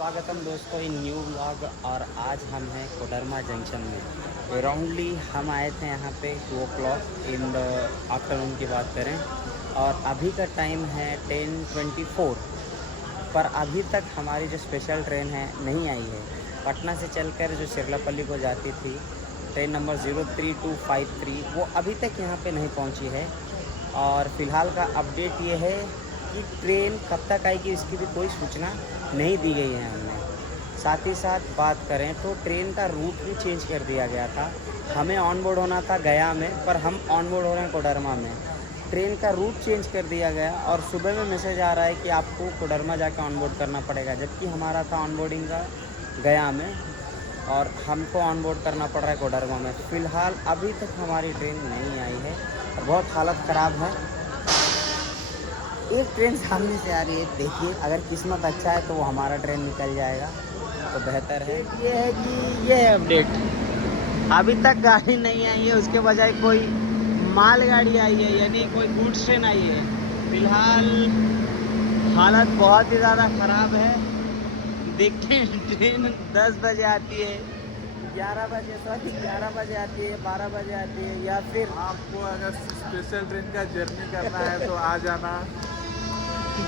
स्वागतम दोस्तों इन new vlog. और आज हम हैं कोडरमा जंक्शन में। अराउंडली हम आए थे यहाँ पे 2 o'clock इन द आफ्टरनून की बात करें, और अभी का टाइम है 10:24। पर अभी तक हमारी जो स्पेशल ट्रेन है नहीं आई है। पटना से चलकर जो चिरलापल्ली को जाती थी ट्रेन नंबर 03253, वो अभी तक यहाँ पे नहीं पहुँची है। और फ़िलहाल का अपडेट ये है कि ट्रेन कब तक आएगी इसकी भी कोई सूचना नहीं दी गई है हमने। साथ ही साथ बात करें तो ट्रेन का रूट भी चेंज कर दिया गया था। हमें ऑन बोर्ड होना था गया में, पर हम ऑन बोर्ड हो रहे हैं कोडरमा में। ट्रेन का रूट चेंज कर दिया गया और सुबह में मैसेज आ रहा है कि आपको कोडरमा जाकर ऑन बोर्ड करना पड़ेगा, जबकि हमारा था ऑन बोर्डिंग का गया में और हमको ऑन बोर्ड करना पड़ रहा है कोडरमा में। फ़िलहाल अभी तक हमारी ट्रेन नहीं आई है और बहुत हालत ख़राब है। एक ट्रेन सामने से आ रही है, देखिए अगर किस्मत अच्छा है तो वो हमारा ट्रेन निकल जाएगा तो बेहतर है। ये है कि ये है अपडेट, अभी तक गाड़ी नहीं आई है, उसके बजाय कोई मालगाड़ी आई है, यानी कोई गुड्स ट्रेन आई है। फिलहाल हालत बहुत ही ज़्यादा ख़राब है। देखते हैं ट्रेन 10 बजे आती है, 11 बजे आती है, 12 बजे आती है, या फिर आपको अगर स्पेशल ट्रेन का जर्नी करना है तो आ जाना।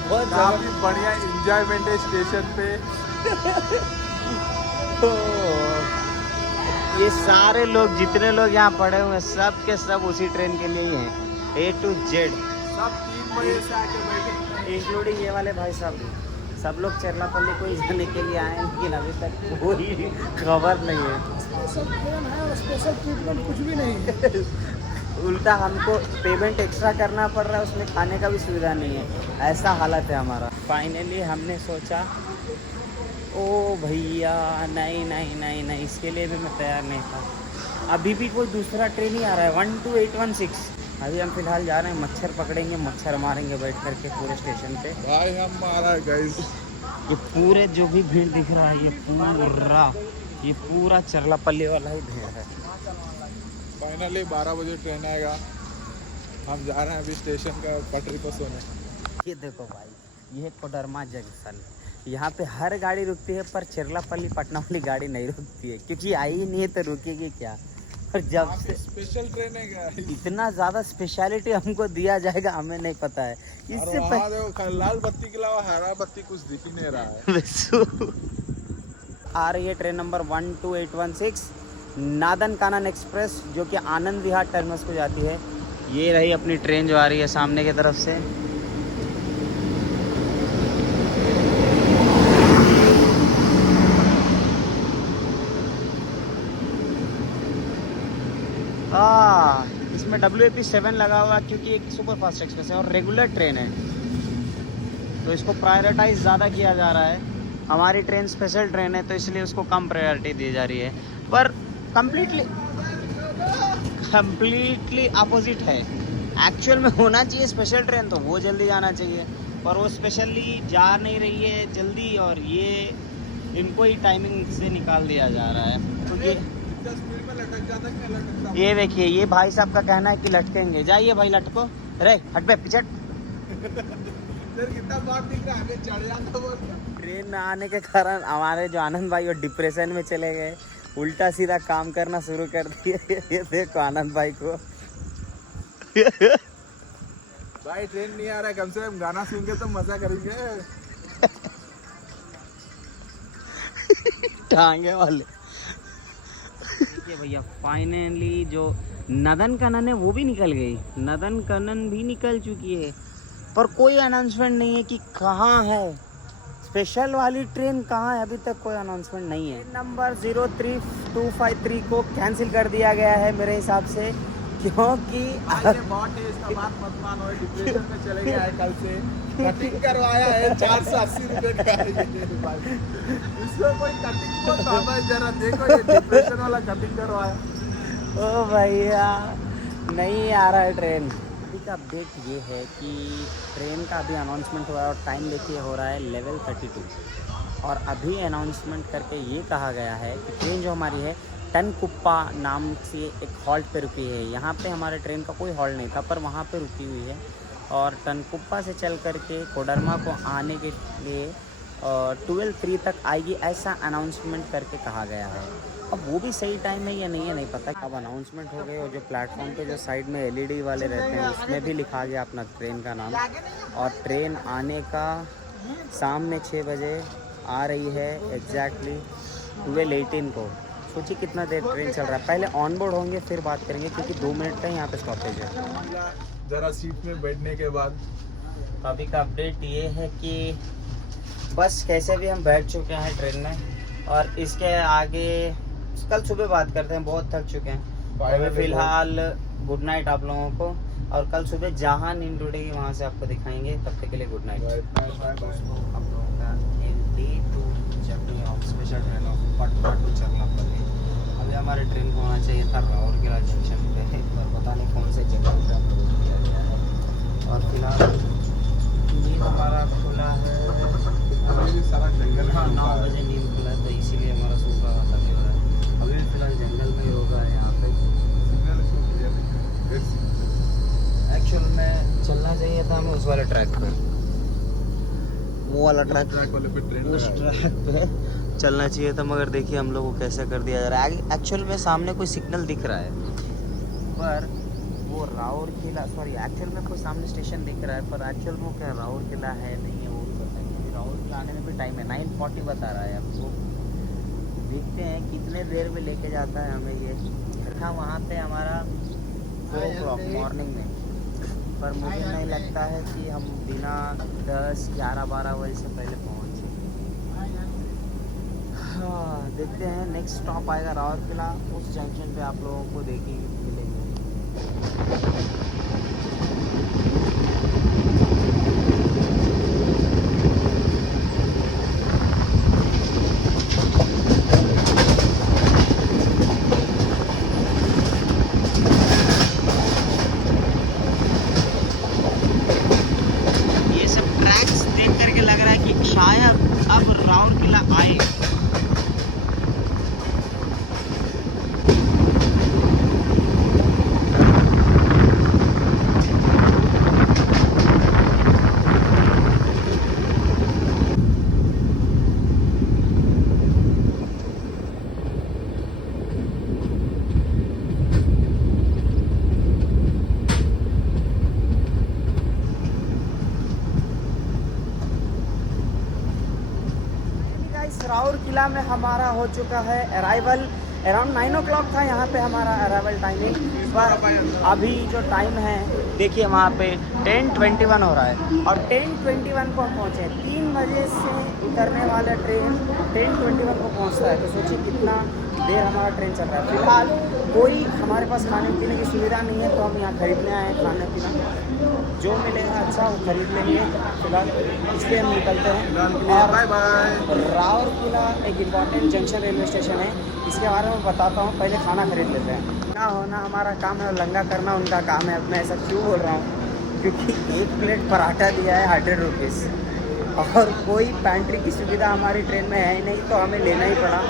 बहुत काफी बढ़िया एंजॉयमेंट है स्टेशन पे। तो ये सारे लोग जितने लोग यहाँ पड़े हुए हैं सब के सब उसी ट्रेन के लिए ही हैं, A to Z, सब 3 बजे से आके बैठे, इंक्लूडिंग ये वाले भाई साहब भी। सब लोग चिरलापल्ली को ही जाने के लिए आए हैं, लेकिन अभी तक कोई खबर नहीं है। स्पेशल ट्रेन है और स्पेशल ट्रीटमेंट कुछ भी नहीं है। उल्टा हमको पेमेंट एक्स्ट्रा करना पड़ रहा है, उसमें खाने का भी सुविधा नहीं है। ऐसा हालत है हमारा। फाइनली हमने सोचा ओ भैया नहीं नहीं नहीं नहीं, इसके लिए भी मैं तैयार नहीं था। अभी भी कोई दूसरा ट्रेन ही आ रहा है 12816। अभी हम फिलहाल जा रहे हैं, मच्छर पकड़ेंगे, मच्छर मारेंगे बैठ करके पूरे स्टेशन पे। भाई हम मारा गाइस। ये पूरे जो भी भीड़ दिख रहा है ये पूरा चिरलापल्ली वाला ही भीड़ है। फाइनली 12 बजे ट्रेन आएगा। हम जा रहे हैं अभी स्टेशन का पटरी पर सोने। ये देखो भाई, ये कोडरमा जंक्शन, यहाँ पे हर गाड़ी रुकती है, पर चिरलापल्ली पटना वाली गाड़ी नहीं रुकती है, क्योंकि आई ही नहीं है तो रुकेगी क्या। और जब से स्पेशल ट्रेन है गाइस। इतना ज़्यादा स्पेशलिटी हमको दिया जाएगा हमें नहीं पता है। इससे देखो लाल बत्ती के अलावा हरा बत्ती कुछ दिख ही नहीं रहा है। आ रही है ट्रेन नंबर 12816 नादन कानन एक्सप्रेस, जो कि आनंद विहार टर्मिनस को जाती है। ये रही अपनी ट्रेन जो आ रही है सामने की तरफ से। इसमें WAP7 लगा हुआ, क्योंकि एक सुपर फास्ट एक्सप्रेस है और रेगुलर ट्रेन है, तो इसको प्रायोरिटाइज ज़्यादा किया जा रहा है। हमारी ट्रेन स्पेशल ट्रेन है तो इसलिए उसको कम प्रायोरिटी दी जा रही है, पर कम्प्लीटली अपोजिट है। एक्चुअल में होना चाहिए स्पेशल ट्रेन तो वो जल्दी जाना चाहिए, पर वो स्पेशली जा नहीं रही है जल्दी, और ये इनको ही टाइमिंग से निकाल दिया जा रहा है। क्योंकि ये देखिए, ये भाई साहब का कहना है कि लटकेंगे। जाइए भाई लटको, रे हट पे पिचट। कितना बात दिख रहा है, आगे चढ़ जाता वो। ट्रेन न आने के कारण हमारे जो आनंद भाई वो डिप्रेशन में चले गए, उल्टा सीधा काम करना शुरू कर दिए। ये देखो आनंद भाई को। भाई ट्रेन नहीं आ रहा है, कम से कम गाना सुन के तो मजा करेंगे। टांगे वाले। देखिए भैया, फाइनली जो नदन कनन है वो भी निकल गई, नदन कनन भी निकल चुकी है, पर कोई अनाउंसमेंट नहीं है कि कहाँ है स्पेशल वाली ट्रेन, कहाँ है। अभी तक कोई अनाउंसमेंट नहीं है। नंबर 03253 को कैंसिल कर दिया गया है मेरे हिसाब से, क्योंकि बहुत है, इसका बात मत मानो, डिप्रेशन में चले गया है। कल से कटिंग करवाया है 480 रुपए का है ये। इसमें कोई कटिंग को था जरा देखो, ये डिप्रेशन वाला कटिंग करवाया। ओ भैया नहीं आ रहा है ट्रेन। अभी का अपडेट ये है कि ट्रेन का अभी अनाउंसमेंट हुआ है और टाइम देखिए हो रहा है लेवल 32, और अभी अनाउंसमेंट करके ये कहा गया है कि ट्रेन जो हमारी है टनकुप्पा नाम से एक हॉल्ट पे रुकी है। यहाँ पे हमारे ट्रेन का कोई हॉल्ट नहीं था, पर वहाँ पे रुकी हुई है, और टनकुप्पा से चल कर के कोडरमा को आने के लिए और 12:03 तक आएगी ऐसा अनाउंसमेंट करके कहा गया है। अब वो भी सही टाइम है या नहीं है नहीं पता। अब अनाउंसमेंट हो गई और जो प्लेटफॉर्म पे जो साइड में LED वाले रहते हैं उसमें भी लिखा गया अपना ट्रेन का नाम, और ट्रेन आने का शाम में 6 बजे आ रही है एग्जैक्टली 12:18 को। सोचिए कितना देर ट्रेन चल रहा है। पहले ऑन बोर्ड होंगे फिर बात करेंगे क्योंकि 2 मिनट का यहाँ पे स्टॉपेज है। जरा सीट में बैठने के बाद अभी का अपडेट ये है कि बस कैसे भी हम बैठ चुके हैं ट्रेन में, और इसके आगे कल सुबह बात करते हैं, बहुत थक चुके हैं। अभी फिलहाल गुड नाइट आप लोगों को, और कल सुबह जहाँ नींद टूटेगी वहाँ से आपको दिखाएंगे। तब तक के लिए गुड नाइट। दोस्तों हम लोगों का Day 2 journey of special train of Patna to Charlapalli. अभी हमारे ट्रेन को होना चाहिए था राउरकेला जंक्शन पे, पर पता नहीं कौन से जगह पे हम लोग किया गया है। और फिलहाल नींद हमारा खुला है, अभी भी सारा जंगल है। 9 बजे नींद खुला है, तो इसीलिए हमारा सुबह आता नहीं हो रहा है। अभी भी फिलहाल जंगल में ही होगा यहाँ पे। एक्चुअल में चलना चाहिए था हमें उस वाले ट्रैक पे, वो वाला ट्रैक वाले पे ट्रेन उस ट्रैक पे चलना चाहिए था, मगर देखिए हम लोग को कैसे कर दिया जा रहा है। एक्चुअल में सामने कोई सिग्नल दिख रहा है, पर वो राउरकेला एक्चुअल में कोई सामने स्टेशन दिख रहा है, पर एक्चुअल में वो क्या राउरकेला है नहीं है वो पता नहीं है। राउरकेला आने में भी टाइम है, 9:40 बता रहा है आपको। देखते हैं कितने देर में लेके जाता है हमें ये। था वहाँ पे हमारा 4 o'clock मॉर्निंग में, पर मुझे नहीं लगता है कि हम बिना 10, 11, 12 बजे से पहले पहुँचे। हाँ देखते हैं, नेक्स्ट स्टॉप आएगा राउरकेला, उस जंक्शन पे आप लोगों को मिलेंगे। ये सब ट्रैक्स देख करके लग रहा है कि शायद अब राउरकेला आए। राउरकेला में हमारा हो चुका है अराइवल। अराउंड 9 o'clock था यहाँ पे हमारा अराइवल टाइमिंग, पर अभी जो टाइम है देखिए वहाँ पे 10:21 हो रहा है, और 10:21 को हम पहुँचे। 3 बजे से उतरने वाला ट्रेन 10:21 को पहुँचता है, तो सोचिए कितना देर हमारा ट्रेन चल रहा है। फिलहाल कोई हमारे पास खाने पीने की सुविधा नहीं है, तो हम यहाँ खरीदने आए हैं खाने पीना। जो मिलेगा अच्छा वो खरीद लेंगे फिलहाल, इसलिए हम निकलते हैं। और बाय बाय। राउरकेला एक इम्पॉर्टेंट जंक्शन रेलवे स्टेशन है, इसके बारे में बताता हूँ, पहले खाना खरीद लेते हैं। ना होना हमारा काम है, लंगा करना उनका काम है। अब मैं ऐसा क्यों बोल रहा हूँ, क्योंकि 1 प्लेट पराठा दिया है 100 रुपीज़, और कोई पैंट्री की सुविधा हमारी ट्रेन में है ही नहीं, तो हमें लेना ही पड़ा।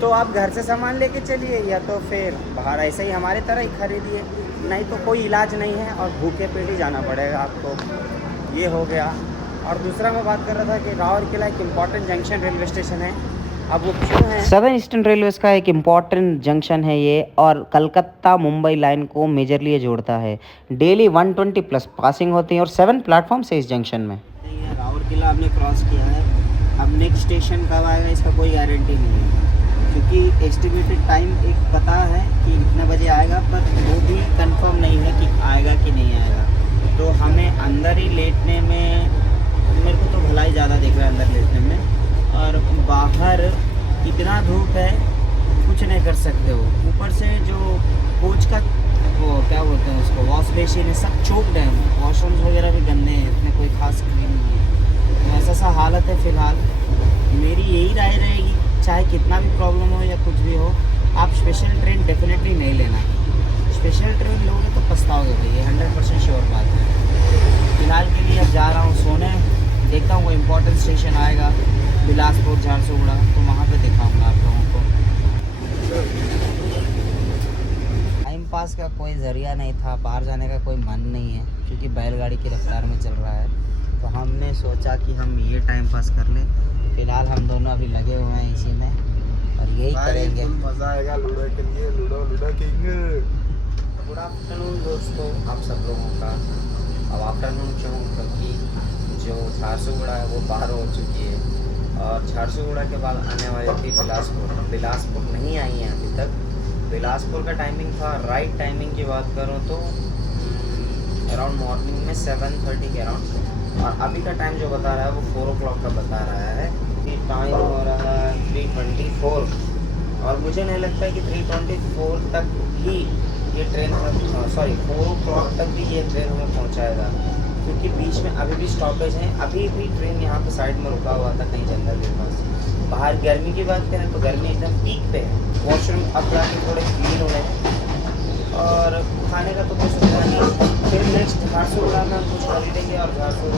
तो आप घर से सामान लेके चलिए, या तो फिर बाहर ऐसे ही हमारे तरह ही खरीदिए, नहीं तो कोई इलाज नहीं है और भूखे पेट ही जाना पड़ेगा आपको। ये हो गया। और दूसरा मैं बात कर रहा था कि राउरकेला एक इम्पॉर्टेंट जंक्शन रेलवे स्टेशन है। अब वो क्यों है? सदर्न ईस्टर्न रेलवेज का एक इम्पॉर्टेंट जंक्शन है ये, और कलकत्ता मुंबई लाइन को मेजरली ये जोड़ता है। डेली 120+ पासिंग होती हैं और 7 प्लेटफॉर्म्स है इस जंक्शन में। राउरकेला हमने क्रॉस किया है, अब नेक्स्ट स्टेशन कब आएगा इसका कोई गारंटी नहीं है, क्योंकि एस्टिमेटेड टाइम एक पता है कि इतने बजे आएगा, पर वो भी कंफर्म नहीं है कि आएगा कि नहीं आएगा। तो हमें अंदर ही लेटने में, मेरे को तो भला ही ज़्यादा दिख रहा है अंदर लेटने में, और बाहर इतना धूप है कुछ नहीं कर सकते हो। ऊपर से जो कोच का वो क्या बोलते हैं उसको, वॉश बेसिन है, सब चोक्ड है, वॉशरूम्स वगैरह भी गंदे हैं, इसमें कोई खास क्लीन नहीं है। तो ऐसा सा हालत है फ़िलहाल। मेरी यही राय रहेगी, चाहे कितना भी प्रॉब्लम हो या कुछ भी हो, आप स्पेशल ट्रेन डेफिनेटली नहीं लेना। स्पेशल ट्रेन लोगे तो पछताओगे भाई, ये 100% श्योर बात है। फिलहाल के लिए अब जा रहा हूँ सोने, देखता हूँ वो इम्पोर्टेंट स्टेशन आएगा बिलासपुर झारसुगुड़ा, तो वहाँ पे दिखाऊँगा आप लोगों को। टाइम पास का कोई ज़रिया नहीं था, बाहर जाने का कोई मन नहीं है, क्योंकि बैलगाड़ी की रफ्तार में चल रहा है। तो तो हमने सोचा कि हम ये टाइम पास कर लें। फ़िलहाल हम दोनों अभी लगे हुए हैं इसी में और यही करेंगे। मज़ा आएगा लूडो के लिए, लूडो किंग। गुड आफ्टरनून दोस्तों आप सब लोगों का। अब आफ्टरनून क्यों, क्योंकि जो झारसुगुड़ा है वो बाहर हो चुकी है और झारसुगुड़ा के बाद आने वाली थी बिलासपुर नहीं आई है अभी तक। बिलासपुर का टाइमिंग था, राइट टाइमिंग की बात करूँ तो अराउंड मॉर्निंग में 7:30 के अराउंड, और अभी का टाइम जो बता रहा है वो 4 o'clock का बता रहा है। कि टाइम हो रहा है 3:24 और मुझे नहीं लगता कि 3:24 तक ही ये ट्रेन 4 o'clock तक भी ये ट्रेन हमें पहुंचाएगा, क्योंकि बीच में अभी भी स्टॉपेज हैं। अभी भी ट्रेन यहाँ पे साइड में रुका हुआ था कहीं जंगल के पास। बाहर गर्मी की बात करें तो गर्मी एकदम पीक पे है। वॉशरूम अब जाके थोड़े क्लीन हो रहे और खाने का तो कुछ होता नहीं। फिर नेक्स्ट झारसुगुड़ा में हम कुछ खरीदेंगे और बिलासपुर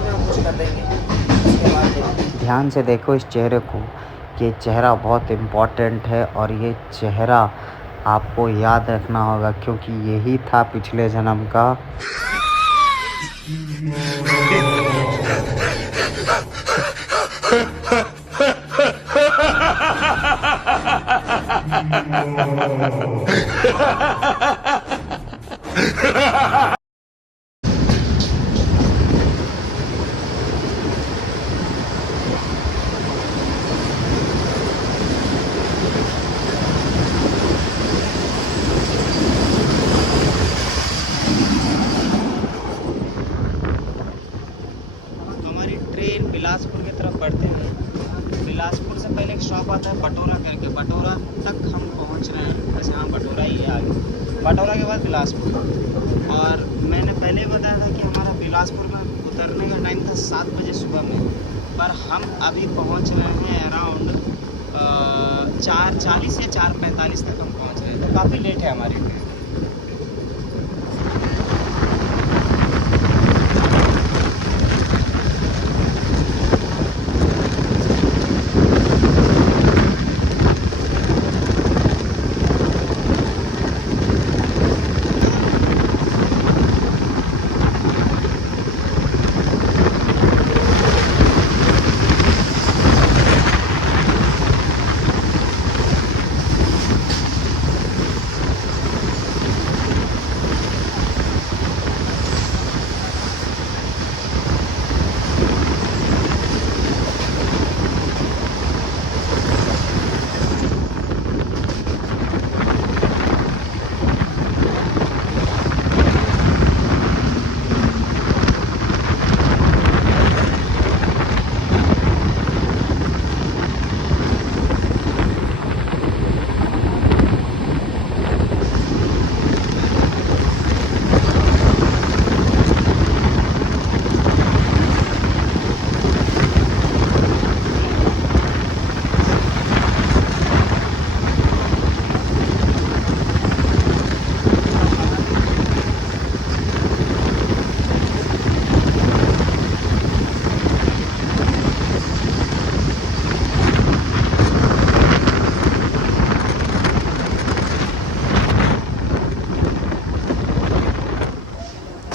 में हम कुछ कर देंगे। उसके बाद ध्यान से देखो इस चेहरे को, ये चेहरा बहुत इम्पोर्टेंट है और ये चेहरा आपको याद रखना होगा, क्योंकि यही था पिछले जन्म का। ट्रेन बिलासपुर की तरफ बढ़ते हैं। बिलासपुर से पहले एक स्टॉप आता है बटोरा करके, बटोरा तक हम पहुंच रहे हैं। वैसे हाँ बटोरा ही है आगे, बटोरा के बाद बिलासपुर। और मैंने पहले बताया था कि हमारा बिलासपुर में उतरने का टाइम था 7 बजे सुबह में, पर हम अभी पहुंच रहे हैं अराउंड 4:40 या 4:45 तक हम पहुंच रहे हैं। तो काफ़ी लेट है हमारी ट्रेन।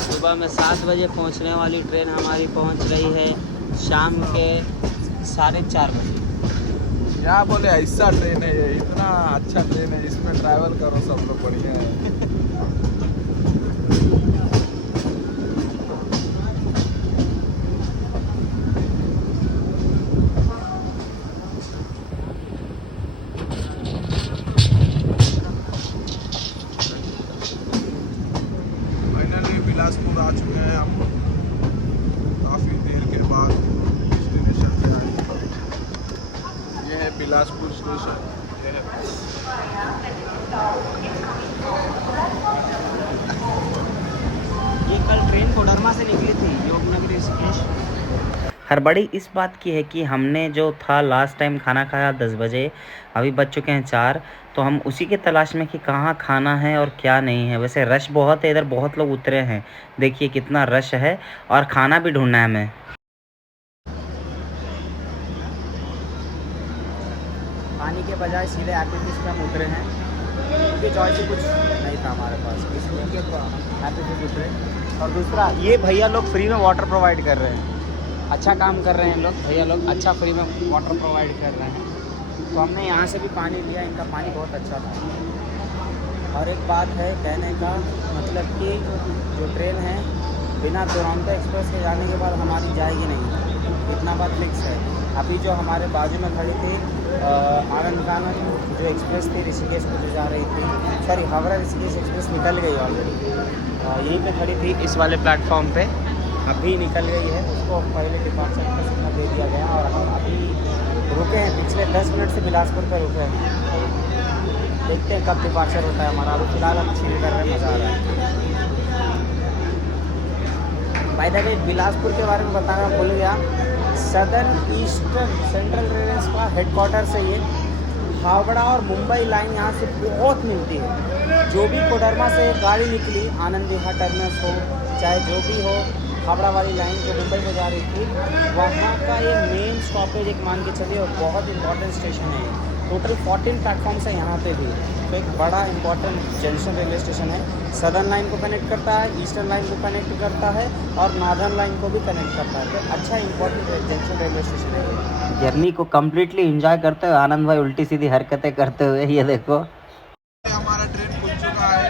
सुबह में 7 बजे पहुंचने वाली ट्रेन हमारी पहुंच रही है शाम के 4:30 बजे। क्या बोले, ऐसा ट्रेन है ये, इतना अच्छा ट्रेन है, इसमें ट्रैवल करो सब लोग, बढ़िया है। फाइनली बिलासपुर आ चुके हैं हम, काफ़ी देर के बाद डेस्टिनेशन पे आए। ये है बिलासपुर स्टेशन, ये है। ये कल ट्रेन कोडरमा से निकली थी योगनगर ऋषिकेश। हड़बड़ी इस बात की है कि हमने जो था लास्ट टाइम खाना खाया 10 बजे, अभी बज चुके हैं 4, तो हम उसी के तलाश में कि कहाँ खाना है और क्या नहीं है। वैसे रश बहुत है इधर, बहुत लोग उतरे हैं, देखिए कितना रश है, और खाना भी ढूंढना है हमें। पानी के बजाय सीधे हैप्पी पे हम उतरे हैं, क्योंकि चॉइस ही कुछ नहीं था हमारे पास, इसलिए हैप्पी उतरे। और दूसरा ये भैया लोग फ्री में वाटर प्रोवाइड कर रहे हैं, अच्छा काम कर रहे हैं लोग, भैया लोग अच्छा फ्री में वाटर प्रोवाइड कर रहे हैं। तो हमने यहाँ से भी पानी लिया, इनका पानी बहुत अच्छा था। और एक बात है कहने का मतलब कि जो ट्रेन है बिना दुरंतो एक्सप्रेस के जाने के बाद हमारी जाएगी नहीं, इतना बात फिक्स है। अभी जो हमारे बाजू में खड़ी थी आनंद कानन जो एक्सप्रेस थी ऋषिकेश को जो जा रही थी, सॉरी हावड़ा ऋषिकेश एक्सप्रेस निकल गई ऑलरेडी, यहीं पे खड़ी थी इस वाले प्लेटफॉर्म पे, अभी निकल गई है। उसको पहले डिपार्चर का सिग्नल दे दिया गया और हम अभी रुके हैं, पिछले 10 मिनट से बिलासपुर पर रुके हैं। देखते हैं कब डिपार्चर होता है हमारा। अभी फिलहाल हम चिल कर रहे हैं, मज़ा आ रहा है। बाय द वे बिलासपुर के बारे में बताना भूल गया, सदर्न ईस्टर्न सेंट्रल रेलवे का हेडक्वार्टर से ये हावड़ा और मुंबई लाइन यहाँ से बहुत मिलती है। जो भी कोडरमा से गाड़ी निकली, आनंद विहार टर्मिनस हो चाहे जो भी हो, हावड़ा वाली लाइन जो मुंबई में जा रही थी, वहाँ का ये मेन स्टॉपेज एक मान के चलिए और बहुत इंपॉर्टेंट स्टेशन है। टोटल 14 प्लेटफॉर्म्स है यहाँ पे भी, तो एक बड़ा इंपॉर्टेंट जंक्शन रेलवे स्टेशन है। सदर्न लाइन को कनेक्ट करता है, ईस्टर्न लाइन को कनेक्ट करता है और नॉर्दर्न लाइन को भी कनेक्ट करता है। तो अच्छा इंपॉर्टेंट जंक्शन रेलवे स्टेशन है। जर्नी को कम्प्लीटली एंजॉय करते हुए आनंद भाई उल्टी सीधी हरकतें करते हुए, ये देखो हमारा ट्रेन खुल चुका है।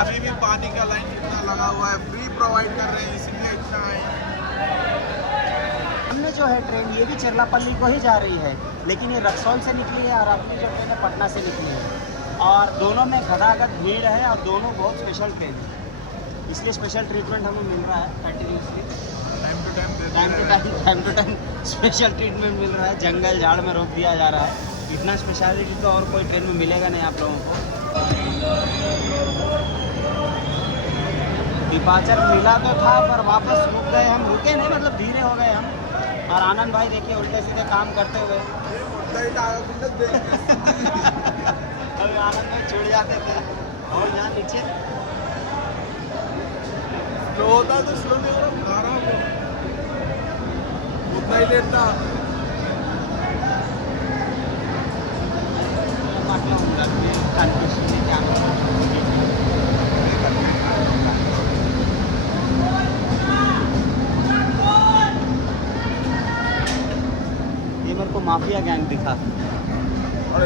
अभी भी पानी का लाइन इतना लगा हुआ है, फ्री प्रोवाइड कर रहे हैं, इसलिए इतना है। हमने जो है ट्रेन ये भी चिरलापल्ली को ही जा रही है, लेकिन ये रक्सौल से निकली है और अपनी जो ट्रेन है पटना से निकली है, और दोनों में गदागद भीड़ है और दोनों बहुत स्पेशल ट्रेन है, इसलिए स्पेशल ट्रीटमेंट हमें मिल रहा है continuously, time to time special treatment मिल रहा है। जंगल झाड़ में रोक दिया जा रहा है, इतना स्पेशलिटी तो और कोई ट्रेन में मिलेगा नहीं आप लोगों को। डिपार्चर मिला तो था पर वापस रुक गए हम, रुके नहीं मतलब धीरे हो गए हम। और आनंद भाई देखिए उल्टे सीधे काम करते हुए अभी आनंद भाई छुड़ जाते थे। और यहाँ नीचे स्लो होता तो स्लो नहीं हो रहा, उतना ही लेट था। ये मेरे को माफिया गैंग दिखा। और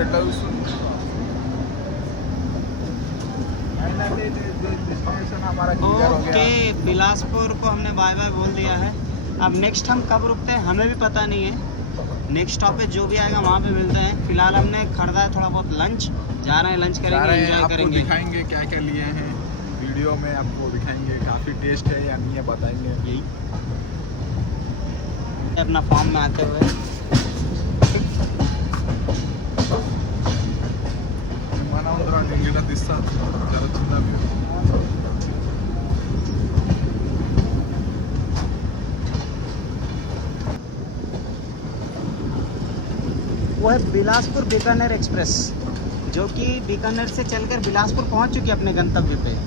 डेस्टिनेशन हमारा क्लियर हो गया। ओके, बिलासपुर को हमने बाय बाय बोल दिया है। अब नेक्स्ट हम कब रुकते हैं हमें भी पता नहीं है, नेक्स्ट स्टॉपेज जो भी आएगा वहाँ पे मिलते हैं। फिलहाल हमने खरीदा है थोड़ा बहुत लंच, जा रहे हैं लंच करेंगे, एंजॉय करेंगे। दिखाएंगे क्या क्या लिए हैं वीडियो में, आपको दिखाएंगे काफ़ी टेस्ट है या नहीं है बताएंगे। यही अपना फॉर्म में आते हुए वो है बिलासपुर बीकानेर एक्सप्रेस, जो कि बीकानेर से चलकर बिलासपुर पहुंच चुकी है अपने गंतव्य पे।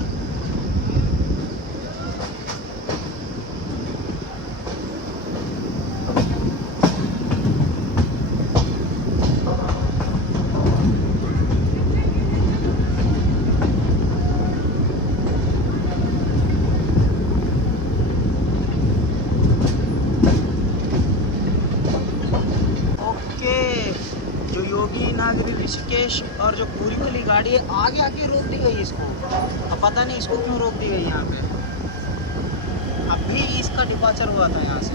ऋषिकेश और जो पूरी वाली गाड़ी है आगे आके रोक दी गई इसको, अब पता नहीं इसको क्यों रोक दी गई यहाँ पे। अभी इसका डिपार्चर हुआ था यहाँ से।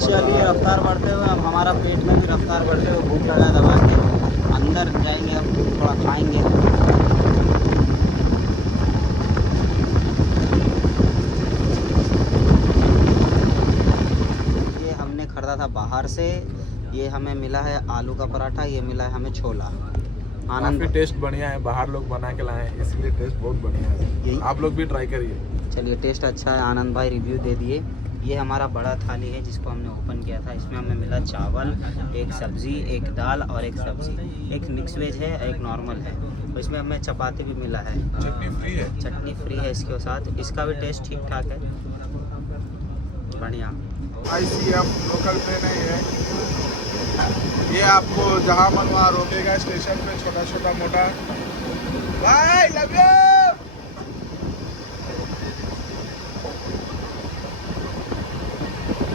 चलिए रफ्तार बढ़ते हुए अब हमारा पेट में भी रफ्तार बढ़ते हुए भूख लगा दबा के अंदर जाएंगे, अब थोड़ा खाएंगे। खरीदा था बाहर से, ये हमें मिला है आलू का पराठा, ये मिला है हमें छोला। आनंद टेस्ट बढ़िया है, बाहर लोग बना के लाए हैं इसलिए टेस्ट बहुत बढ़िया है, आप लोग भी ट्राई करिए। चलिए टेस्ट अच्छा है, आनंद भाई रिव्यू दे दिए। ये हमारा बड़ा थाली है जिसको हमने ओपन किया था, इसमें हमें मिला चावल, एक सब्जी, एक दाल और एक सब्जी, एक मिक्स वेज है, एक नॉर्मल है। तो इसमें हमें चपाती भी मिला है, चटनी फ्री है इसके साथ। इसका भी टेस्ट ठीक ठाक है, बढ़िया। ICF लोकल ट्रेन है ये आपको जहाँ मन वहाँ रोकेगा स्टेशन पे, छोटा छोटा मोटा। Bye, love you.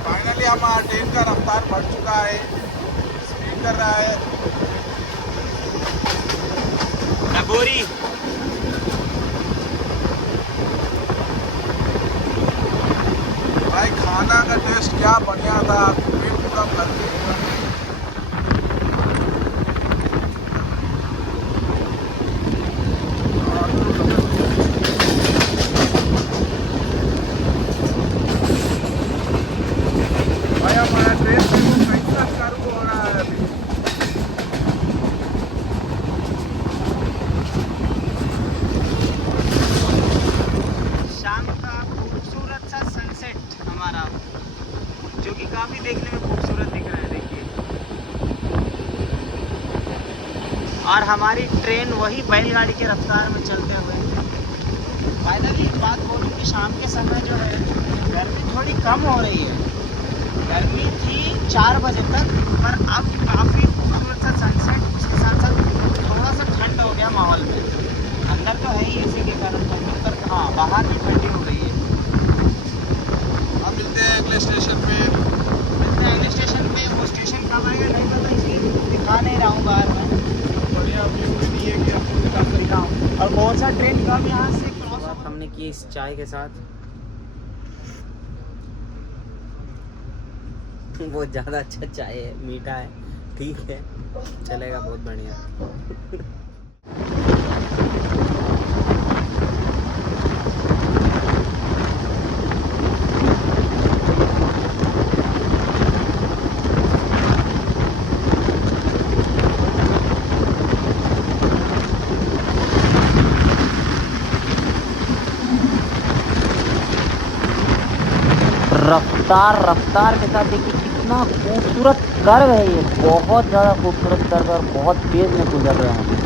फाइनली हमारा ट्रेन का रफ्तार बढ़ चुका है, स्पीड कर रहा है। बोरी भाई खाना का टेस्ट क्या बढ़िया था, पेट पूरा भर के। भाई हमारा ट्रेन कैसा कर्व हो रहा है अभी। शाम का खूबसूरत सा सनसेट हमारा, जो कि काफ़ी देखने में खूबसूरत दिख रहा है। देखिए, और हमारी ट्रेन वही बैलगाड़ी के रफ्तार में चलते हुए। फाइनली एक बात बोलूँ कि शाम के समय जो है गर्मी थोड़ी कम हो रही है। गर्मी थी 4 बजे तक, पर अब काफ़ी खूबसूरत सा सनसेट, उसके साथ साथ थोड़ा सा ठंड हो गया माहौल में। अंदर तो है ही एसी के कारण ठंड, पर हाँ बाहर भी ठंडी हो गई है। हम मिलते हैं अगले स्टेशन पे। मिलते हैं अगले स्टेशन पे। वो स्टेशन कब आएगा नहीं पता, इसलिए दिखा नहीं रहा हूँ बाहर में। बढ़िया व्यू भी नहीं है कि आपको दिखाऊँ और कौन सा ट्रेन कब यहाँ से क्रॉस हमने की इस चाय के साथ। बहुत ज़्यादा अच्छा चाय है, मीठा है, ठीक है, चलेगा, बहुत बढ़िया। रफ्तार के साथ देखिए कितना खूबसूरत कर्व है ये, बहुत ज़्यादा खूबसूरत कर्व और बहुत तेज़ में गुजर रहे हैं।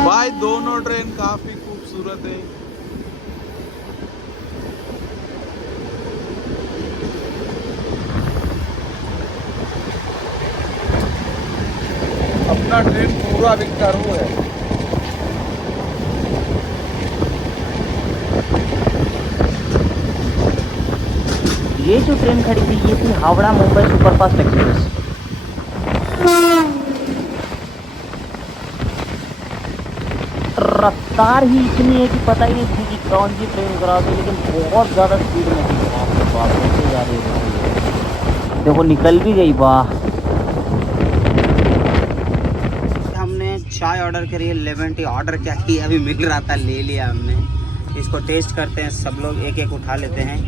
भाई दोनों ट्रेन काफी खूबसूरत है। अपना ट्रेन पूरा विकरू है। ये जो ट्रेन खड़ी थी ये थी हावड़ा मुंबई सुपरफास्ट एक्सप्रेस। रफ्तार ही इतनी है कि पता ही नहीं थी कि कौन सी ट्रेन क्रॉस है, लेकिन बहुत ज़्यादा स्पीड में थी। बाप रे बाप, कैसे जा रही है, देखो निकल भी गई। वाह, हमने चाय ऑर्डर करी है, लेमन टी ऑर्डर क्या किया, अभी मिल रहा था, ले लिया हमने। इसको टेस्ट करते हैं, सब लोग एक एक उठा लेते हैं।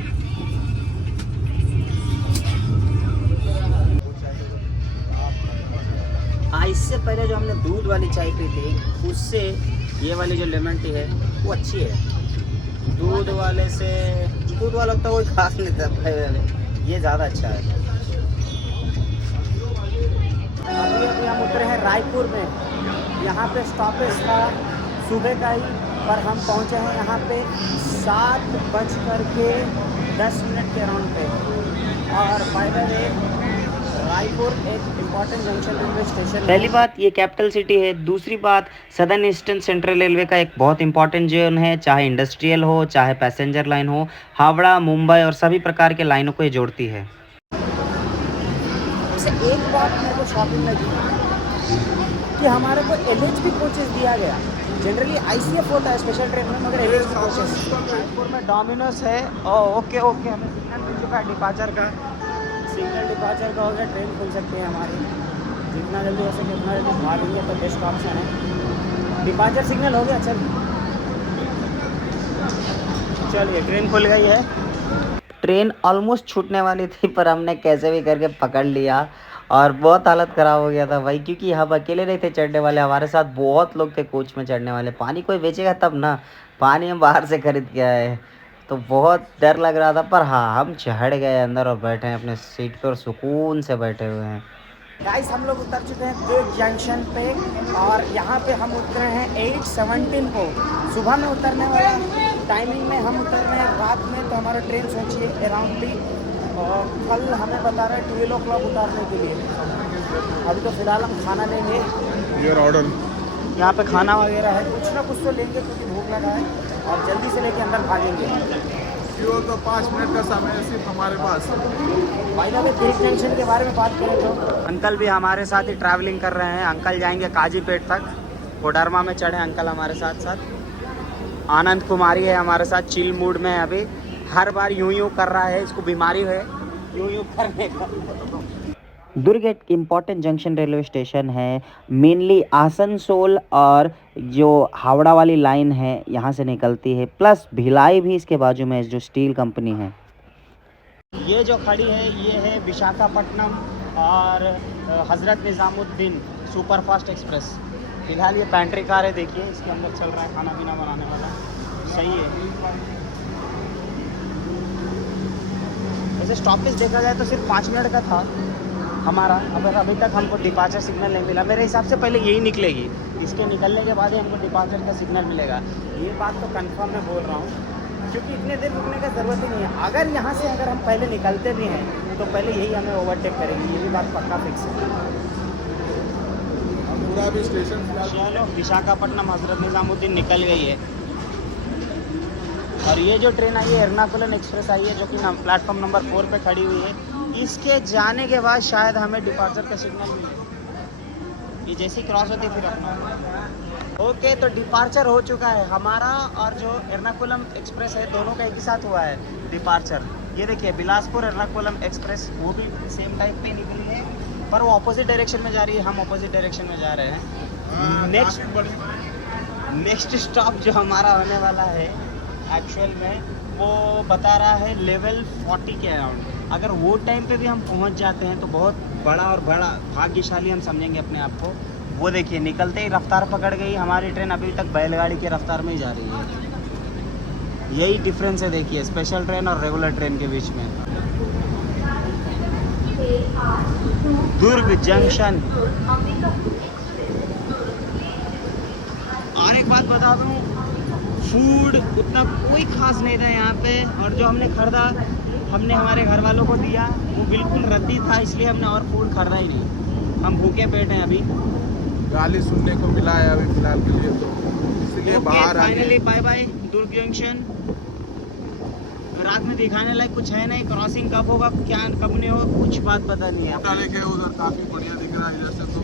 इससे पहले जो हमने दूध वाली चाय पी थी, उससे ये वाली जो लेमन टी है वो अच्छी है। दूध वाला तो कोई खास नहीं था, ये ज़्यादा अच्छा है। अभी हम उतरे हैं रायपुर में। यहाँ पे स्टॉपेज था सुबह का ही, पर हम पहुँचे हैं यहाँ पे 7:10 के अराउंड पे। और फाइनल रायपुर एक इम्पॉर्टेंट जंक्शन रेलवे स्टेशन। पहली बात ये कैपिटल सिटी है, दूसरी बात सदर्न ईस्टर्न सेंट्रल रेलवे का एक बहुत इंपॉर्टेंट जोन है, चाहे इंडस्ट्रियल हो चाहे पैसेंजर लाइन हो। हावड़ा, मुंबई और सभी प्रकार के लाइनों को ये जोड़ती है। एक बात मेरे को शॉकिंग लगी कि हमारे को LHB कोचेस दिया गया। जनरली ICF होता है स्पेशल ट्रेन में, मगर LHB कोचेस। रायपुर में डोमिनोज है। ओके हमें सिग्नल मिल चुका है डिपार्चर का। सिग्नल डिपार्चर का हो गया, ट्रेन खुल सकती है हमारी। जितना जल्दी हो सके उतना जल्दी भागेंगे तो बेस्ट ऑप्शन है। डिपार्चर सिग्नल हो गया, चलिए ट्रेन खुल गई है। ट्रेन ऑलमोस्ट छूटने वाली थी, पर हमने कैसे भी करके पकड़ लिया और बहुत हालत ख़राब हो गया था भाई, क्योंकि हम अकेले नहीं थे चढ़ने वाले, हमारे साथ बहुत लोग थे कोच में चढ़ने वाले। पानी कोई बेचेगा तब ना, पानी हम बाहर से खरीद के आए। तो बहुत डर लग रहा था, पर हाँ हम चढ़ गए अंदर और बैठे हैं अपने सीट पे और सुकून से बैठे हुए हैं। गाइस हम लोग उतर चुके हैं क्विक जंक्शन पे, और यहाँ पे हम उतरे हैं 8:17 को। सुबह में उतरने वाला टाइमिंग में हम उतर रहे हैं रात में, तो हमारा ट्रेन सोचिए अराउंडली कल हमें बता रहा है 12 o'clock उतारने के लिए। अभी तो फिलहाल हम खाना लेंगे, योर ऑर्डर। यहाँ पे खाना वगैरह है, कुछ ना कुछ तो लेंगे क्योंकि भूख लगा है, और जल्दी से लेके अंदर भागेंगे। वो तो 5 मिनट का समय है सिर्फ हमारे पास। भाई ना क्विक जंक्शन के बारे में बात करें तो अंकल भी हमारे साथ ही ट्रैवलिंग कर रहे हैं। अंकल जाएंगे काजीपेट तक, कोडरमा में चढ़े अंकल हमारे साथ साथ। आनंद कुमारी है हमारे साथ, चिल मूड में है अभी, हर बार यूं यूं कर रहा है, इसको बीमारी है यूं यूं करने का। दुर्ग एक इम्पॉर्टेंट जंक्शन रेलवे स्टेशन है, मेनली आसनसोल और जो हावड़ा वाली लाइन है यहाँ से निकलती है, प्लस भिलाई भी इसके बाजू में जो स्टील कंपनी है। ये जो खड़ी है ये है विशाखापट्टनम और हज़रत निज़ामुद्दीन सुपरफास्ट एक्सप्रेस। फिलहाल ये पैंट्री कार है, देखिए इसके अंदर चल रहा है खाना पीना बनाने वाला, सही है। वैसे स्टॉपेज देखा जाए तो सिर्फ 5 मिनट का था हमारा, अभी तक हमको डिपार्चर सिग्नल नहीं मिला। मेरे हिसाब से पहले यही निकलेगी, इसके निकलने के बाद ही हमको डिपार्चर का सिग्नल मिलेगा। ये बात तो कंफर्म मैं बोल रहा हूँ, क्योंकि इतने देर रुकने का ज़रूरत ही नहीं है। अगर यहाँ से अगर हम पहले निकलते भी हैं तो पहले यही हमें ओवरटेक करेंगे, ये भी बात पक्का फिक्स है। पूरा भी स्टेशन चलो विशाखापट्टनम हज़रत निज़ामुद्दीन निकल गई है, और ये जो ट्रेन आई है एर्नाकुलम एक्सप्रेस आई है, जो कि प्लेटफॉर्म नंबर 4 पे खड़ी हुई है। इसके जाने के बाद शायद हमें डिपार्चर का सिग्नल मिले, ये जैसी क्रॉस होती फिर अपना। ओके तो डिपार्चर हो चुका है हमारा, और जो एर्नाकुलम एक्सप्रेस है दोनों का एक ही साथ हुआ है डिपार्चर। ये देखिए बिलासपुर एर्नाकुलम एक्सप्रेस, वो भी सेम टाइप में निकली है, पर वो अपोजिट डायरेक्शन में जा रही है, हम अपोजिट डायरेक्शन में जा रहे हैं। नेक्स्ट स्टॉप जो हमारा होने वाला है एक्चुअल में, वो बता रहा है लेवल 40 के अराउंड। अगर वो टाइम पे भी हम पहुंच जाते हैं तो बहुत बड़ा और बड़ा भाग्यशाली हम समझेंगे अपने आप को। वो देखिए निकलते ही रफ्तार पकड़ गई हमारी ट्रेन, अभी तक बैलगाड़ी की रफ्तार में ही जा रही है। यही डिफरेंस है देखिए स्पेशल ट्रेन और रेगुलर ट्रेन के बीच में। दुर्ग जंक्शन। और एक बात बता दूं, फूड उतना कोई खास नहीं था यहाँ पे, और जो हमने खरीदा हमने हमारे घर वालों को दिया, वो बिल्कुल रद्दी था, इसलिए हमने और फूड खरीदा ही नहीं। हम भूखे पेट हैं अभी। गाली सुनने को मिला है अभी फिलहाल के लिए, तो इसलिए बाहर फाइनली बाय बाय दुर्ग जंक्शन। रात में दिखाने लायक कुछ है नहीं, क्रॉसिंग कब होगा क्या कब नहीं होगा कुछ बात पता नहीं है। उधर काफी बढ़िया दिख रहा है इधर से, तो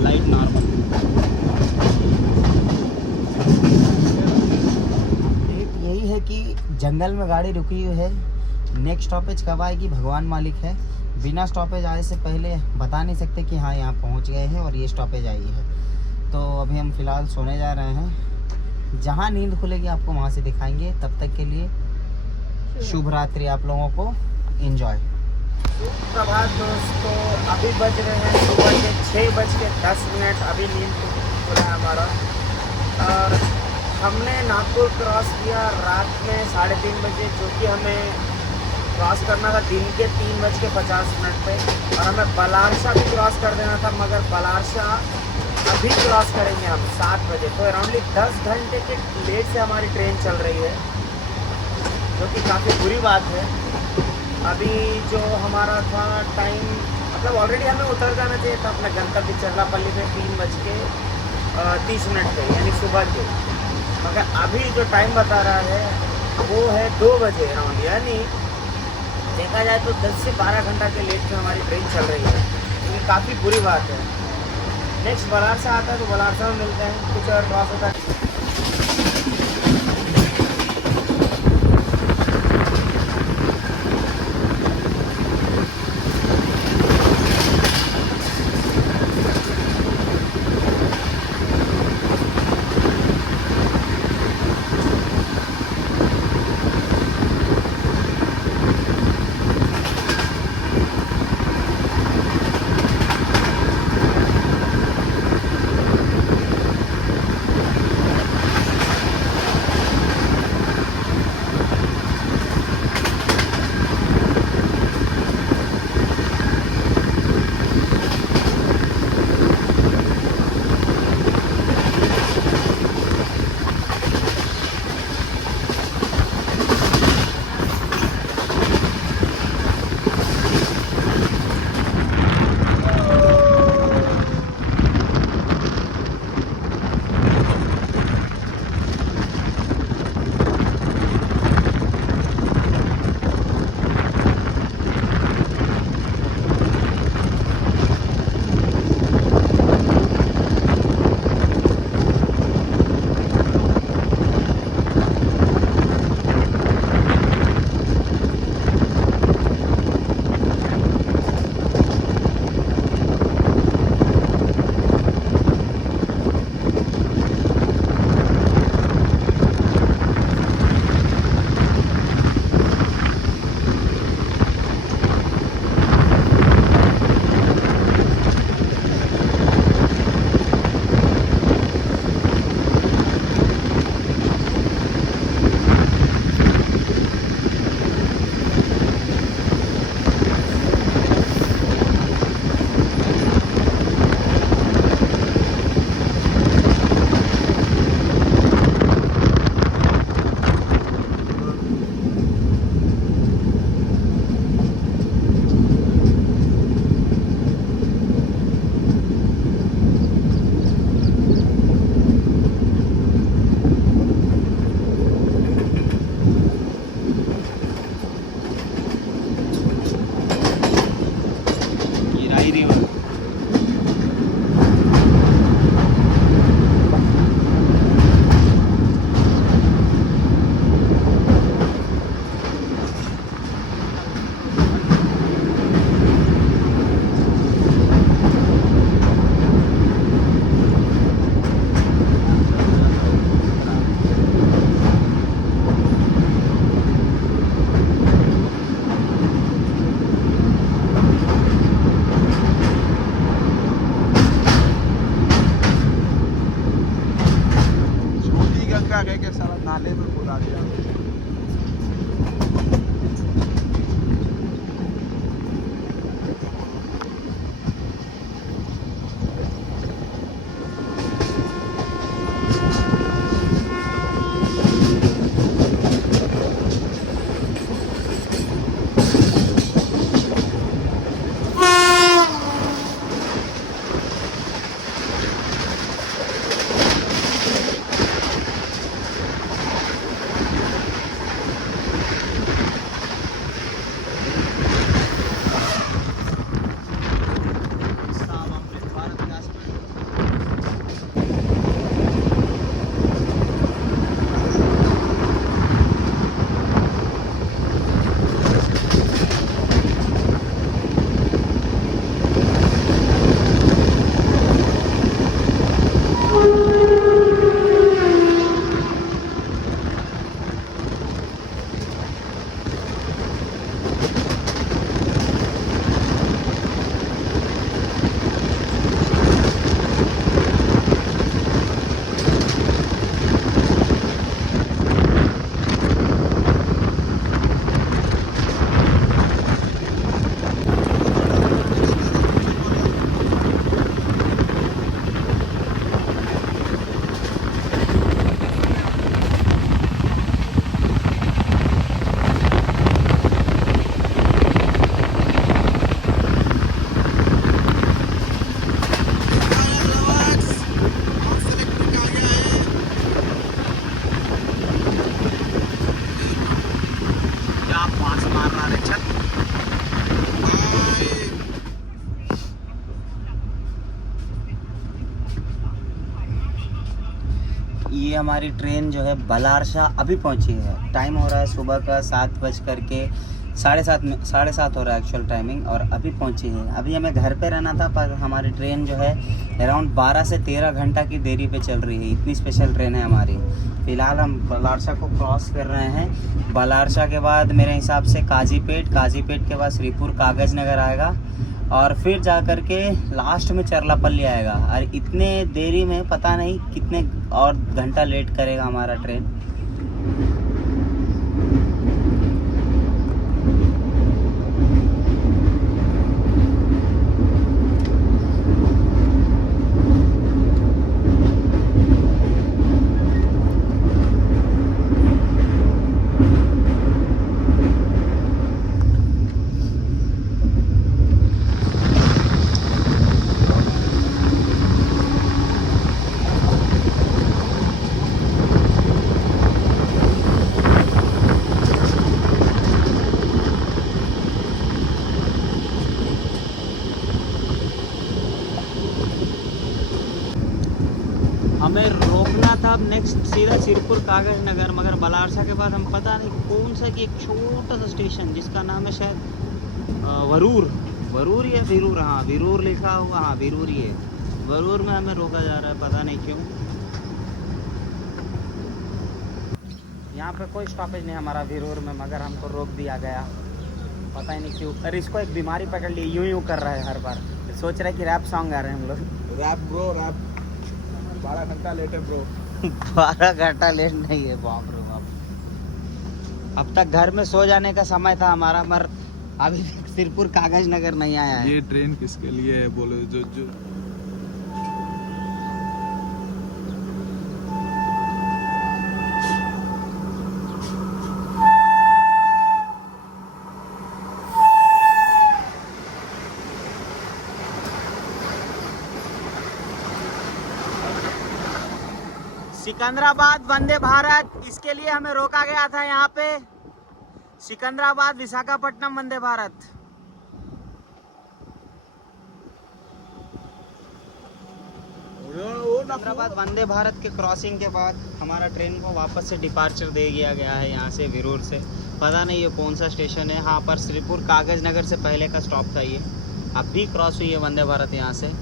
लाइट नॉर्मल। यही है कि जंगल में गाड़ी रुकी हुई है, नेक्स्ट स्टॉपेज कब आएगी भगवान मालिक है। बिना स्टॉपेज आए से पहले बता नहीं सकते कि हाँ यहाँ पहुँच गए हैं और ये स्टॉपेज आई है। तो अभी हम फ़िलहाल सोने जा रहे हैं, जहाँ नींद खुलेगी आपको वहाँ से दिखाएंगे। तब तक के लिए शुभ रात्रि आप लोगों को, एंजॉय। सुप्रभात दोस्तों, अभी बज रहे हैं सुबह के 6:10। अभी नींद खुला है हमारा, और हमने नागपुर क्रॉस किया रात में 3:30 बजे, जो कि हमें क्रॉस करना था दिन के 3:50 पे, और हमें बलारसा भी क्रॉस कर देना था, मगर बलारसा अभी क्रॉस करेंगे हम 7 बजे। तो अराउंडली 10 घंटे के लेट से हमारी ट्रेन चल रही है, जो कि काफ़ी बुरी बात है। अभी जो हमारा था टाइम, मतलब ऑलरेडी हमें उतर जाना चाहिए था अपना गंतव्य चरलापल्ली पे 3:30 पे, यानी सुबह के, मगर अभी जो टाइम बता रहा है वो है 2 बजे अराउंड, यानी देखा जाए तो 10 से 12 घंटा के लेट में हमारी ट्रेन चल रही है, ये काफ़ी बुरी बात है। नेक्स्ट बलारसा आता है तो बलारसा में मिलते हैं, कुछ और क्रॉस होता है। नंगा कह के साला नाले में कूदा दिया। ये हमारी ट्रेन जो है बलारसा अभी पहुंची है। टाइम हो रहा है सुबह का 7:07 हो रहा है एक्चुअल टाइमिंग, और अभी पहुंची है। अभी हमें घर पे रहना था, पर हमारी ट्रेन जो है अराउंड 12 से 13 घंटा की देरी पे चल रही है। इतनी स्पेशल ट्रेन है हमारी। फ़िलहाल हम बलारसा को क्रॉस कर रहे हैं। बलारसा के बाद मेरे हिसाब से काजीपेट के बाद श्रीपुर कागज नगर आएगा, और फिर जा कर के लास्ट में चरलापल्ली आएगा। और इतने देरी में पता नहीं कितने और घंटा लेट करेगा हमारा ट्रेन। हमें रोकना था अब नेक्स्ट सीधा सिरपुर कागज नगर, मगर बलारसा के बाद हम पता नहीं कौन सा कि एक छोटा सा स्टेशन जिसका नाम है शायद वरूर या वीरूर, हाँ वीरूर लिखा हुआ, हाँ वीरूर ही है। वरूर में हमें रोका जा रहा है, पता नहीं क्यों। यहाँ पे कोई स्टॉपेज नहीं हमारा वीरूर में, मगर हमको रोक दिया गया, पता ही नहीं क्यों। अरे इसको एक बीमारी पकड़ ली, यूं कर रहा है हर बार। सोच रहा है कि रैप सॉन्ग गा रहे हैं हम लोग। रैप 12 घंटा लेट है ब्रो। 12 घंटा लेट नहीं है, बाप रे बाप। अब तक घर में सो जाने का समय था हमारा, मगर अभी सिरपुर कागज नगर नहीं आया है। ये ट्रेन किसके लिए है बोलो? जो सिकंदराबाद वंदे भारत, इसके लिए हमें रोका गया था यहाँ पे। सिकंदराबाद विशाखापट्टनम वंदे भारत। सिकंदराबाद वंदे भारत के क्रॉसिंग के बाद हमारा ट्रेन को वापस से डिपार्चर दे दिया गया है यहाँ से वीरूर से। पता नहीं ये कौन सा स्टेशन है। हाँ, पर श्रीपुर कागज नगर से पहले का स्टॉप था ये। अब भी क्रॉस हुई है वंदे भारत यहाँ से।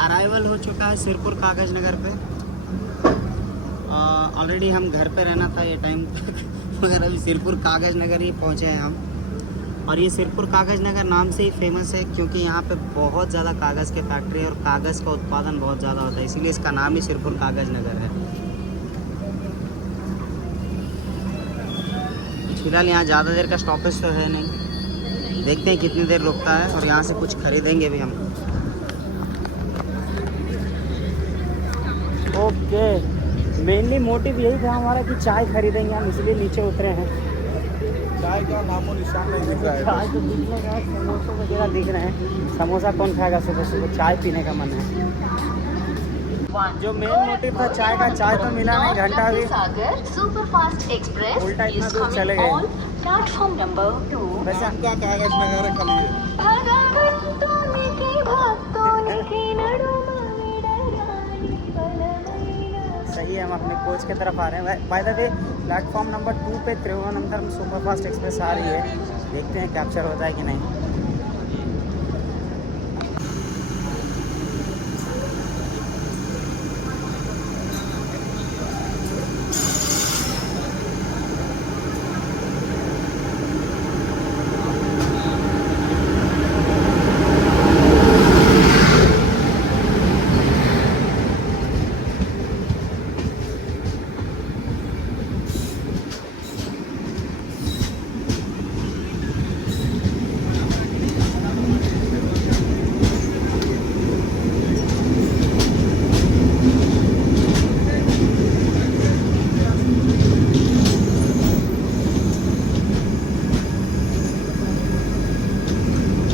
अराइवल हो चुका है सिरपुर कागज नगर पे। ऑलरेडी हम घर पे रहना था ये टाइम तक मगर अभी सिरपुर कागज नगर ही पहुँचे हैं हम। और ये सिरपुर कागज नगर नाम से ही फेमस है क्योंकि यहाँ पे बहुत ज़्यादा कागज़ के फैक्ट्री है और कागज़ का उत्पादन बहुत ज़्यादा होता है, इसीलिए इसका नाम ही सिरपुर कागज नगर है। फिलहाल यहाँ ज़्यादा देर का स्टॉपेज तो है नहीं, देखते हैं कितनी देर रुकता है और यहाँ से कुछ खरीदेंगे भी हम। ओके, मेनली मोटिव यही था हमारा कि चाय खरीदेंगे हम, इसलिए नीचे उतरे हैं। चाय का नामो निशान नहीं दिख रहा है। चाय तो दिखने का है, समोसे वगैरह दिख रहे हैं। समोसा कौन खाएगा सुबह सुबह, चाय पीने का मन है। जो मेन मोटिव था चाय का, चाय तो मिला नहीं, घंटा भी सागर सुपरफास्ट एक्सप्रेस उल्टा इतना दूर चले गए। Platform number 2। वैसे का कागज नगर है खाली है। सही है, हम अपने कोच की तरफ आ रहे हैं। By the way platform number 2 पे त्रिवेंद्रम सुपरफास्ट एक्सप्रेस आ रही है, देखते हैं कैप्चर होता है कि नहीं।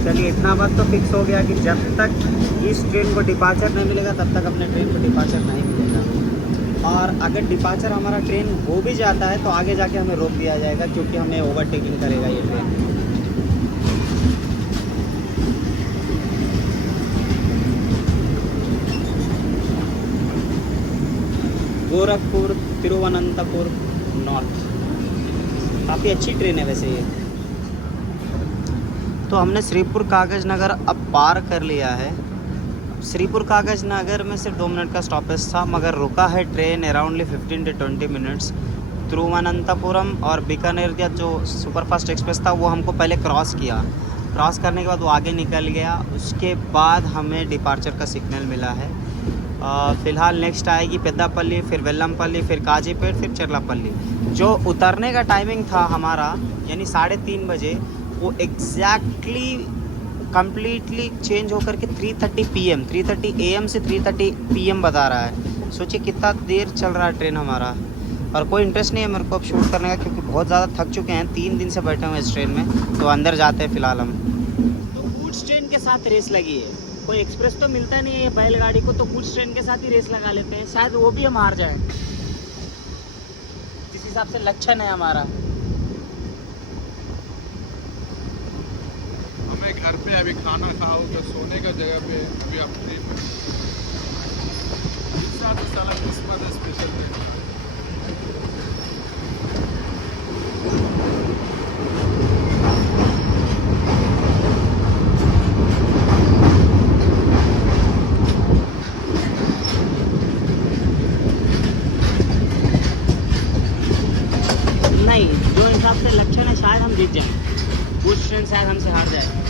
चलिए, इतना बात तो फिक्स हो गया कि जब तक इस ट्रेन को डिपार्चर नहीं मिलेगा तब तक अपने ट्रेन को डिपार्चर नहीं मिलेगा। और अगर डिपार्चर हमारा ट्रेन हो भी जाता है तो आगे जाके हमें रोक दिया जाएगा क्योंकि हमें ओवरटेकिंग करेगा ये ट्रेन। गोरखपुर तिरुवनंतपुर नॉर्थ, काफ़ी अच्छी ट्रेन है वैसे ये। तो हमने श्रीपुर कागज नगर अब पार कर लिया है। श्रीपुर कागज नगर में सिर्फ 2 मिनट का स्टॉपेज था मगर रुका है ट्रेन अराउंडली 15 to 20 मिनट्स। तिरुवनंतपुरम और बीकानेर का जो सुपरफास्ट एक्सप्रेस था वो हमको पहले क्रॉस किया, क्रॉस करने के बाद वो आगे निकल गया, उसके बाद हमें डिपार्चर का सिग्नल मिला है। फ़िलहाल नेक्स्ट आएगी पेद्दापल्ली, फिर वेल्लमपल्ली, फिर काजीपेट, फिर चरलापल्ली। जो उतरने का टाइमिंग था हमारा यानी 3:30 बजे, वो एग्जैक्टली कम्प्लीटली चेंज होकर के 3:30 PM 3:30 AM से 3:30 PM बता रहा है। सोचिए कितना देर चल रहा है ट्रेन हमारा। और कोई इंटरेस्ट नहीं है मेरे को अब शूट करने का क्योंकि बहुत ज़्यादा थक चुके हैं, 3 दिन से बैठे हुए इस ट्रेन में। तो अंदर जाते हैं फ़िलहाल हम। तो गुड्स ट्रेन के साथ रेस लगी है, कोई एक्सप्रेस तो मिलता नहीं है बैलगाड़ी को, तो गुड्स ट्रेन के साथ ही रेस लगा लेते हैं, शायद वो भी हम हार जाएँ। जिस हिसाब से लक्षण है हमारा। घर पे अभी खाना खाओगे, सोने का जगह पे अभी आप ट्रेन में इस साल तो साला क्रिसमस स्पेशल है। नहीं, जो हिसाब से लक्षण है शायद हम जीत जाएं, कुछ ट्रेन शायद हमसे हार जाए।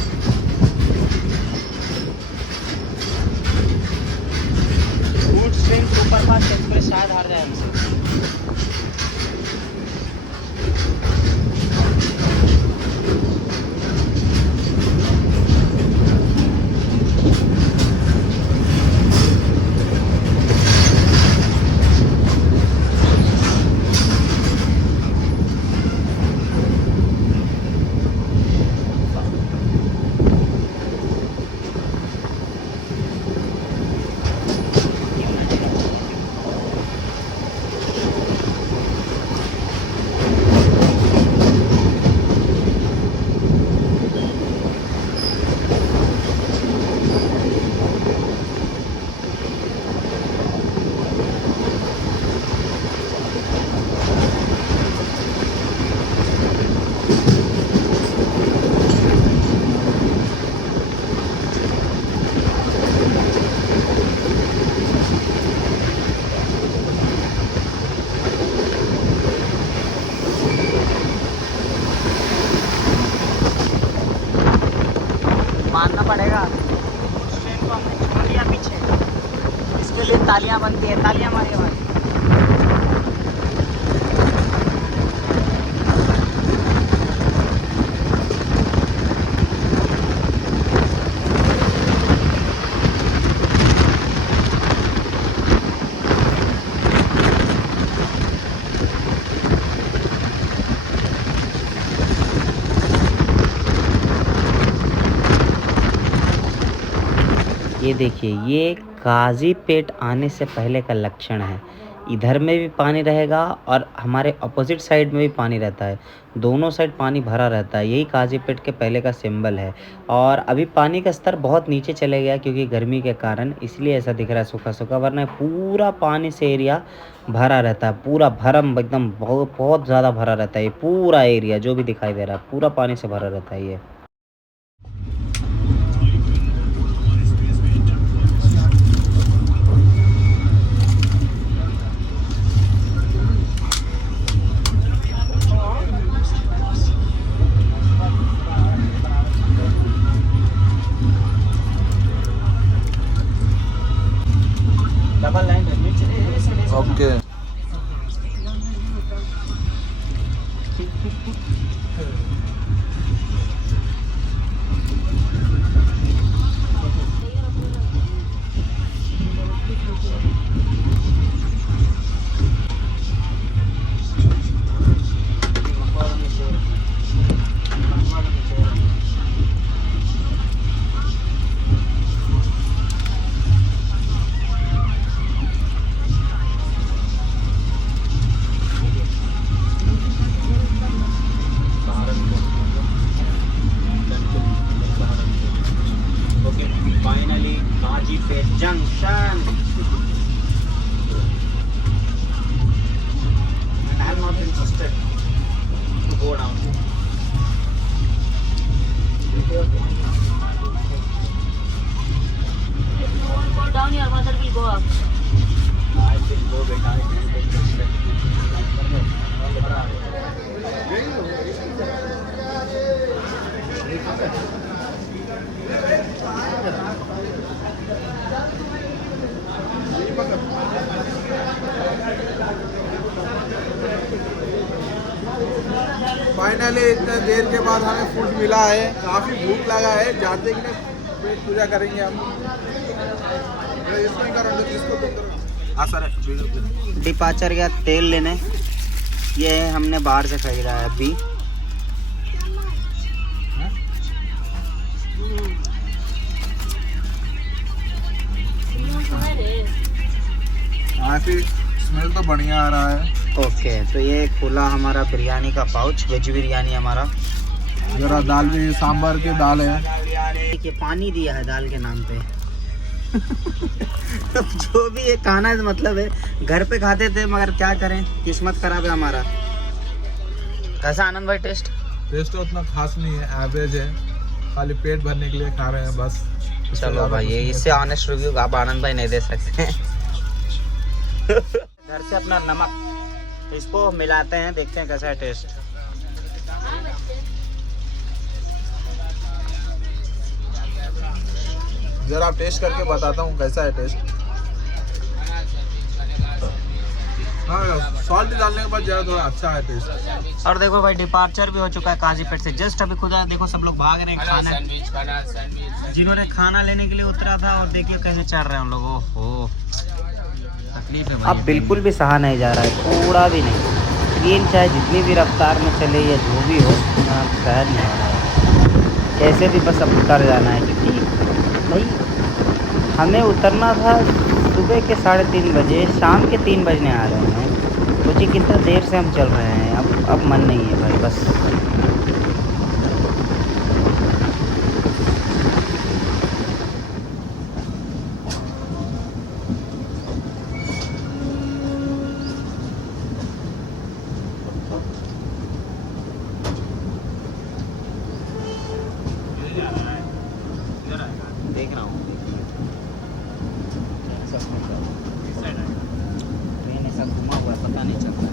गुड्स ट्रेन सुपरफास्ट एक्सप्रेस शायद हार जाए हमसे। उसके लिए तालियां बनती है, तालियां मारिए भाई। ये देखिए, ये काजीपेट आने से पहले का लक्षण है। इधर में भी पानी रहेगा और हमारे अपोजिट साइड में भी पानी रहता है। दोनों साइड पानी भरा रहता है। यही काजीपेट के पहले का सिंबल है। और अभी पानी का स्तर बहुत नीचे चले गया क्योंकि गर्मी के कारण, इसलिए ऐसा दिख रहा है सूखा सूखा, वरना पूरा पानी से एरिया भरा रहता है। पूरा भरम एकदम बहुत बहुत ज़्यादा भरा रहता है। ये पूरा एरिया जो भी दिखाई दे रहा है पूरा पानी से भरा रहता है ये। Double line okay. Finally Kazipet junction. And I have not been interested to go down. Go down, your mother will go up. I will go, beta. I can't take this step. Finally इतने देर के बाद हमें food मिला है। काफ़ी भूख लगा है, जानते कि नहीं पेट पूजा करेंगे हम। इसमें करो इसको तो करो। हाँ सर, डिपार्चर गया तेल लेने। ये हमने बाहर से खरीदा है अभी। हाँ फिर स्मेल तो बढ़िया आ रहा है। ओके, तो ये खुला हमारा बिरयानी का पाउच, वेज बिरयानी हमारा। जरा दाल भी सांभर की दाल है। देखिए पानी दिया है दाल के नाम पे। जो भी ये खाना है मतलब है, घर पे खाते थे मगर क्या करें, किस्मत खराब है हमारा। कैसा आनंद भाई टेस्ट? टेस्ट तो उतना खास नहीं है, एवरेज है। खाली पेट भरने के लिए खा रहे हैं बस। चलो भाई, ये इससे ऑनेस्ट रिव्यू आप आनंद भाई नहीं दे सकते। घर से अपना नमक इसको मिलाते हैं, देखते हैं कैसा है टेस्ट। जरा टेस्ट करके बताता हूँ कैसा है टेस्ट। हाँ, सॉल्ट डालने के बाद जरा थोड़ा अच्छा है टेस्ट। और देखो भाई, डिपार्चर भी हो चुका है काजीपेट से। जस्ट अभी खुदा देखो, सब लोग भाग रहे हैं खाना। जिन्होंने खाना लेने के लिए उतरा था, और देखिए कैसे चल रहे हैं हम लोग। ओहो, तकलीफ है भाई। अब बिल्कुल भी सहा नहीं जा रहा है, थोड़ा भी नहीं। ट्रेन चाहे जितनी भी रफ्तार में चले या जो भी हो, सहन नहीं हो रहा है। कैसे भी बस अब उतर जाना है, क्योंकि भाई हमें उतरना था सुबह के 3:30 बजे, शाम के 3 बजने आ रहे हैं। सोचिए कितना देर से हम चल रहे हैं। अब मन नहीं है भाई, बस। देख रहा हूँ ट्रेन ऐसा घुमा हुआ है, पता नहीं चलता।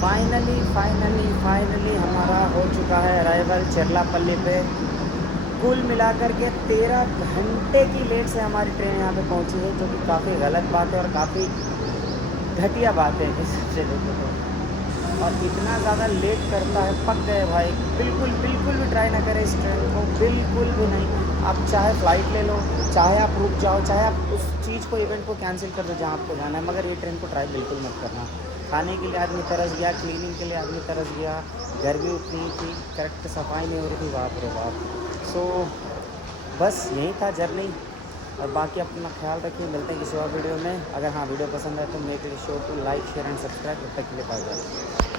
फाइनली हमारा हो चुका है अराइवल चेरलापल्ली पे। कुल मिलाकर के 13 घंटे की लेट से हमारी ट्रेन यहाँ पे पहुँची है, जो कि काफ़ी गलत बात है और काफ़ी घटिया बात है इस से देखें तो। और इतना ज़्यादा लेट करता है, पक गए भाई। बिल्कुल भी ट्राई ना करें इस ट्रेन को, बिल्कुल भी नहीं। आप चाहे फ़्लाइट ले लो, चाहे आप रुक जाओ, चाहे आप उस चीज़ को, इवेंट को कैंसिल कर दो जहाँ आपको जाना है, मगर ये ट्रेन को ट्राई बिल्कुल मत करना। खाने के लिए आदमी तरस गया, क्लीनिंग के लिए आदमी तरस गया, गर्मी उतनी थी, करेक्ट सफाई नहीं हो रही थी, बाप रे बाप। सो बस यही था जर्नी। और बाकी अपना ख्याल रखिए, मिलते हैं किसी और वीडियो में। अगर हाँ वीडियो पसंद है तो make sure to like share and subscribe. तब तक के लिए बाय बाय।